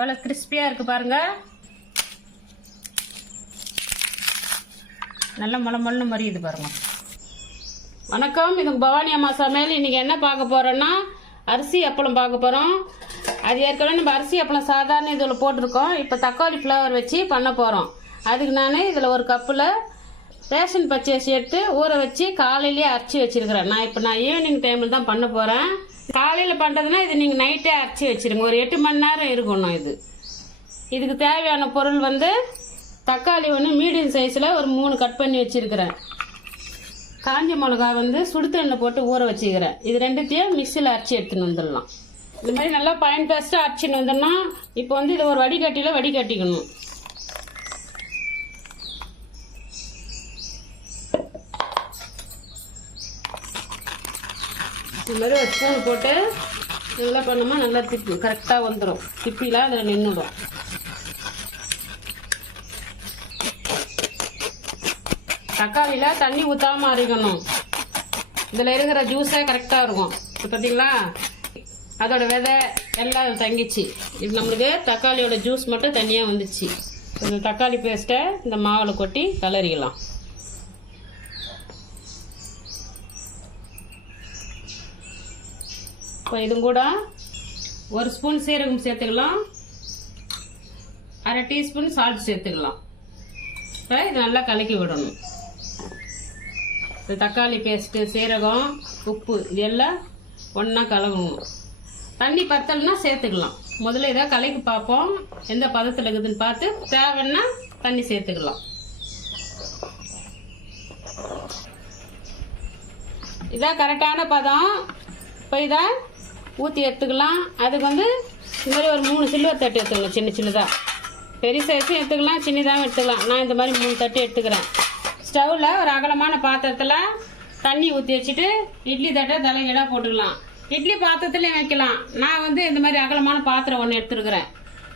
எவ்வளோ கிறிஸ்பியாக இருக்குது பாருங்கள். நல்ல மொளன்னு மறியுது பாருங்கள். வணக்கம், இது பவானி அம்மா சமையல். இன்றைக்கி என்ன பார்க்க போகிறோன்னா அரிசி அப்பளம் பார்க்க போகிறோம். அது ஏற்கனவே நம்ம அரிசி அப்பளம் சாதாரண இதில் போட்டிருக்கோம். இப்போ தக்காளி ஃப்ளவர் வச்சு பண்ண போகிறோம். அதுக்கு நான் இதில் ஒரு கப்பில் ரேஷன் பச்சரிசி எடுத்து ஊற வச்சு காலையிலேயே அரைச்சி வச்சுருக்கிறேன். நான் ஈவினிங் டைமில் தான் பண்ண போகிறேன். காலையில் பண்ணுறதுனா இது நீங்கள் நைட்டே அரைச்சி வச்சுருங்க. ஒரு 8 மணி நேரம் இருக்கணும் இது. இதுக்கு தேவையான பொருள் வந்து தக்காளி ஒன்று மீடியம் சைஸில் ஒரு 3 கட் பண்ணி வச்சுருக்கிறேன். காஞ்ச மிளகா வந்து சுடுதண்ணில் போட்டு ஊற வச்சுக்கிறேன். இது ரெண்டுத்தையும் மிக்சியில் அரைச்சி எடுத்துன்னு வந்துடலாம். இது மாதிரி நல்லா ஃபைன் பேஸ்ட்டாக அரைச்சின்னு வந்துடணும். இப்போ வந்து இதை ஒரு வடிகட்டியில் வடிகட்டிக்கணும். இது மாதிரி ஒரு ஸ்பூன் போட்டு நல்லா பண்ணோமா நல்லா திப்பி கரெக்டாக வந்துடும். திப்பிலாம் அதில் நின்றுடும். தக்காளியில் தண்ணி ஊற்றாமல் அரைக்கணும். இதில் இருக்கிற ஜூஸே கரெக்டாக இருக்கும். இப்போ பார்த்தீங்களா, அதோட விதை எல்லாம் தங்கிச்சு. இது நம்மளுக்கு தக்காளியோட ஜூஸ் மட்டும் தனியாக வந்துச்சு. இந்த தக்காளி பேஸ்ட்டை இந்த மாவில் கொட்டி கலரிக்கலாம். இப்போ இது கூட 1 ஸ்பூன் சீரகம் சேர்த்துக்கலாம். 1/2 டீஸ்பூன் சால்ட் சேர்த்துக்கலாம். இப்போ இது நல்லா கலக்கி விடணும். இந்த தக்காளி பேஸ்ட்டு, சீரகம், உப்பு இது எல்லாம் ஒன்றா கலக்கணும். தண்ணி பத்தலைன்னா சேர்த்துக்கலாம். முதல்ல இதை கலக்கி பார்ப்போம் எந்த பதத்தில் இருக்குதுன்னு பார்த்து தேவைன்னா தண்ணி சேர்த்துக்கலாம். இதான் கரெக்டான பதம். இப்போ இதை ஊற்றி எடுத்துக்கலாம். அதுக்கு வந்து இந்த மாதிரி ஒரு 3 சில்வர் தட்டு எடுத்துக்கலாம். சின்ன சின்னதாக, பெரிய சைஸும் எடுத்துக்கலாம், சின்னதாகவும் எடுத்துக்கலாம். நான் இந்த மாதிரி 3 தட்டு எடுத்துக்கிறேன். ஸ்டவ்வில் ஒரு அகலமான பாத்திரத்தில் தண்ணி ஊற்றி வச்சுட்டு இட்லி தட்டை தலைகீழாக போட்டுக்கலாம். இட்லி பாத்திரத்துலேயும் வைக்கலாம். நான் வந்து இந்த மாதிரி அகலமான பாத்திரம் ஒன்று எடுத்துருக்குறேன்.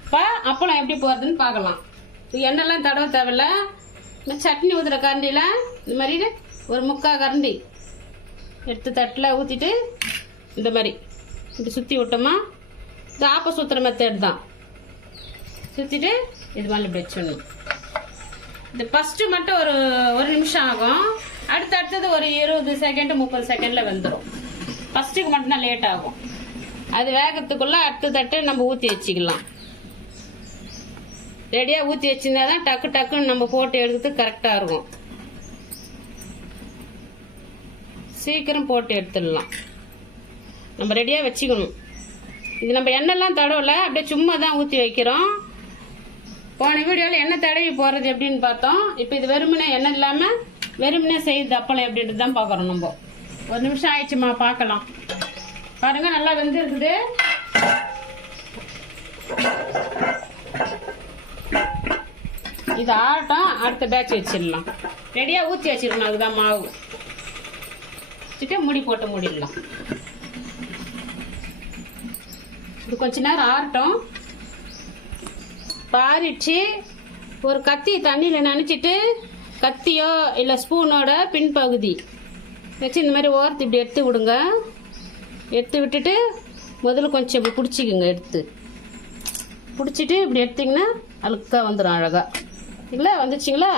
இப்போ அப்பளம் எப்படி போகிறதுன்னு பார்க்கலாம். எண்ணெய்லாம் தடவை தேவையில்ல. இந்த சட்னி ஊற்றுற கரண்டியில் இந்த மாதிரி ஒரு 3/4 கரண்டி எடுத்து தட்டில் ஊற்றிட்டு இந்த மாதிரி இப்படி சுற்றி விட்டோமா, இது ஆப்ப சுற்றுற மெத்தட் தான். சுற்றிட்டு இது மாதிரி இப்படி வச்சிடணும். இது ஃபஸ்ட்டு மட்டும் ஒரு நிமிஷம் ஆகும். அடுத்தது ஒரு 20 செகண்ட் 30 செகண்டில் வந்துடும். ஃபஸ்ட்டுக்கு மட்டும்தான் லேட் ஆகும். அது வேகத்துக்குள்ளே அடுத்த தட்டு நம்ம ஊற்றி வச்சுக்கலாம். ரெடியாக ஊற்றி வச்சுருந்தா தான் டக்குன்னு நம்ம போட்டு எடுக்கிறதுக்கு கரெக்டாக இருக்கும். சீக்கிரம் போட்டு எடுத்துடலாம். நம்ம ரெடியாக வச்சுக்கணும். இது நம்ம எண்ணெய்லாம் தடவலை, அப்படியே சும்மா தான் ஊற்றி வைக்கிறோம். போன வீடியோவில் எண்ணெய் தடவி போகிறது எப்படின்னு பார்த்தோம். இப்போ இது வெறுமனே எண்ணெய் இல்லாமல் வெறுமனே செய்யுது அப்பளம் எப்படின்றது தான் பார்க்குறோம். நம்ம 1 நிமிஷம் ஆயிடுச்சுமா, பார்க்கலாம். பாருங்கள், நல்லா வெந்திருக்குது. இது ஆகட்டும், அடுத்த பேட்ச் வச்சிடலாம். ரெடியாக ஊற்றி வச்சிடணும். அதுதான் மாவு வச்சுட்டு மூடி போட்டு மூடிடலாம். இது கொஞ்ச நேரம் ஆறட்டும். ஆறிடுச்சு. ஒரு கத்தி தண்ணியில் நனைச்சிட்டு கத்தியோ இல்லை ஸ்பூனோட பின்பகுதி வச்சு இந்த மாதிரி ஓரத்து இப்படி எடுத்து விடுங்க. எடுத்து விட்டுட்டு முதல்ல கொஞ்சம் இப்படி பிடிச்சிக்குங்க. எடுத்து பிடிச்சிட்டு இப்படி எடுத்திங்கன்னா அழுக்காக வந்துடும் அழகாக. இல்லைங்களா, வந்துச்சுங்களா?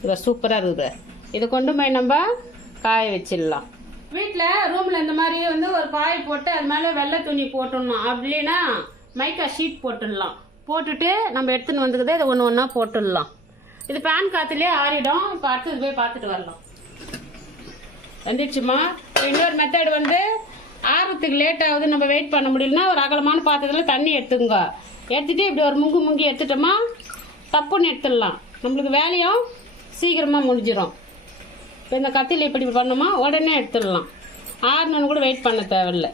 இது சூப்பராக இருக்குது. இதை கொண்டு போய் நம்ம காய வச்சிடலாம். வீட்டில் ரூமில் இந்த மாதிரி வந்து ஒரு பாய் போட்டு அது மேலே வெள்ளை துணி போட்டுடணும். அப்படின்னா மைக்கா ஷீட் போட்டுடலாம். போட்டுட்டு நம்ம எடுத்துன்னு வந்துக்குது இதை ஒன்று போட்டுடலாம். இது பேன் காற்றுலேயே ஆறிடும். இப்போ அடுத்தது போய் பார்த்துட்டு வரலாம். வந்துடுச்சுமா. இன்னொரு மெத்தட் வந்து ஆறத்துக்கு லேட் ஆகுது, நம்ம வெயிட் பண்ண முடியலன்னா ஒரு அகலமான பாத்திரத்தில் தண்ணி எடுத்துங்க. எடுத்துட்டு இப்படி ஒரு முங்கி எடுத்துட்டோமா தப்புன்னு எடுத்துடலாம். நம்மளுக்கு வேலையும் சீக்கிரமாக முடிஞ்சிடும். இப்போ இந்த கத்தியில் இப்படி பண்ணோமா உடனே எடுத்துடலாம். 6 கூட வெயிட் பண்ண தேவையில்லை.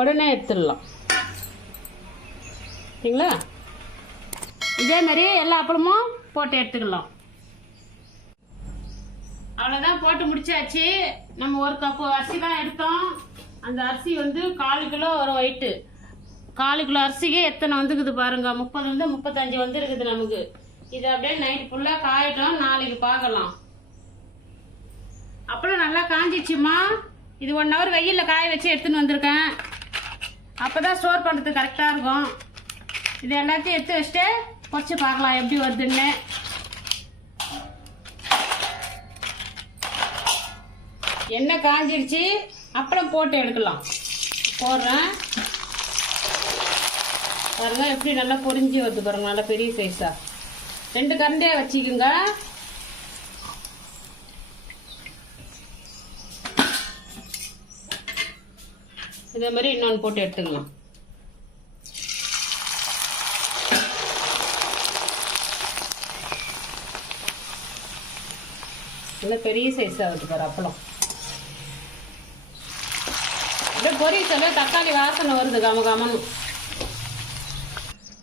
உடனே எடுத்துடலாம். சரிங்களா? இதே மாதிரி எல்லா அப்பளமும் போட்டு எடுத்துக்கலாம். அவ்வளோதான், போட்டு முடிச்சாச்சு. நம்ம 1 கப்பு அரிசி தான் எடுத்தோம். அந்த அரிசி வந்து 1/4 கிலோ வரும் வெயிட்டு. 1/4 கிலோ அரிசிக்கு எத்தனை வந்துக்குது பாருங்க. 30 35 வந்துருக்குது நமக்கு. இது அப்படியே நைட் ஃபுல்லாக காயட்டும், நாளைக்கு பார்க்கலாம். அப்பளம் நல்லா காஞ்சிச்சுமா. இது 1 hour வெயிலில் காய வச்சு எடுத்துன்னு வந்திருக்கேன். அப்போ தான் ஸ்டோர் பண்ணுறதுக்கு கரெக்டாக இருக்கும். இது எல்லாத்தையும் எடுத்து வச்சுட்டு பொரிச்சு பார்க்கலாம் எப்படி வருதுன்னு. எண்ணெய் காஞ்சிடுச்சு, அப்பளம் போட்டு எடுக்கலாம். போடுறேன் பாருங்க, எப்படி நல்லா பொரிஞ்சு வருது பாருங்க, நல்லா பெரிய சைஸா. 2 கரண்டியாக வச்சுக்கோங்க. இதே மாதிரி இன்னொன்று போட்டு எடுத்துக்கலாம். நல்லா பெரிய சைஸாக வருது பாரு அப்பளம். அப்படியே பொரிச்சல தக்காளி வாசனை வருது கமகமன்னு.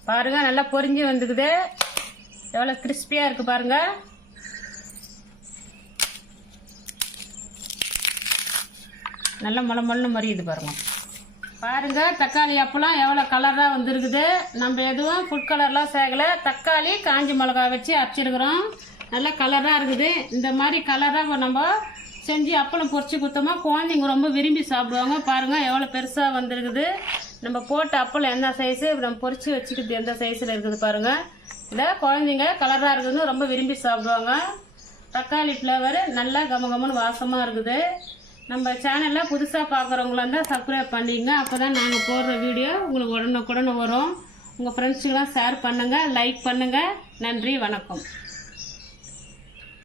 பாருங்க நல்லா பொரிஞ்சு வந்துக்குது. எவ்வளோ கிறிஸ்பியாக இருக்கு பாருங்க. நல்லா மொளமொன்னு மறியுது பாருங்க. பாருங்க தக்காளி அப்பளம் எவ்வளோ கலராக வந்துருக்குது. நம்ம எதுவும் ஃபுட் கலர்லாம் சேர்க்கல. தக்காளி காஞ்சி மிளகா வச்சு அரைச்சிருக்கிறோம். நல்லா கலராக இருக்குது. இந்த மாதிரி கலராக நம்ம செஞ்சு அப்பளம் பொரிச்சு கொடுத்தோமா குழந்தைங்க ரொம்ப விரும்பி சாப்பிடுவாங்க. பாருங்கள் எவ்வளோ பெருசாக வந்துருக்குது. நம்ம போட்ட அப்பளம் எந்த சைஸு, நம்ம பொரிச்சு வச்சுக்கிறது எந்த சைஸில் இருக்குது பாருங்கள். இந்த குழந்தைங்க கலராக இருக்குதுன்னு ரொம்ப விரும்பி சாப்பிடுவாங்க. தக்காளி ஃப்ளேவர் நல்லா கமகமன்னு வாசமாக இருக்குது. நம்ம சேனலில் புதுசாக பார்க்குறவங்களா இருந்தால் சப்ஸ்கிரைப் பண்ணிங்க. அப்போ தான் நாங்கள் போடுற வீடியோ உங்களுக்கு உடனுக்குடனே வரும். உங்கள் ஃப்ரெண்ட்ஸுக்கெல்லாம் ஷேர் பண்ணுங்கள், லைக் பண்ணுங்கள். நன்றி, வணக்கம்.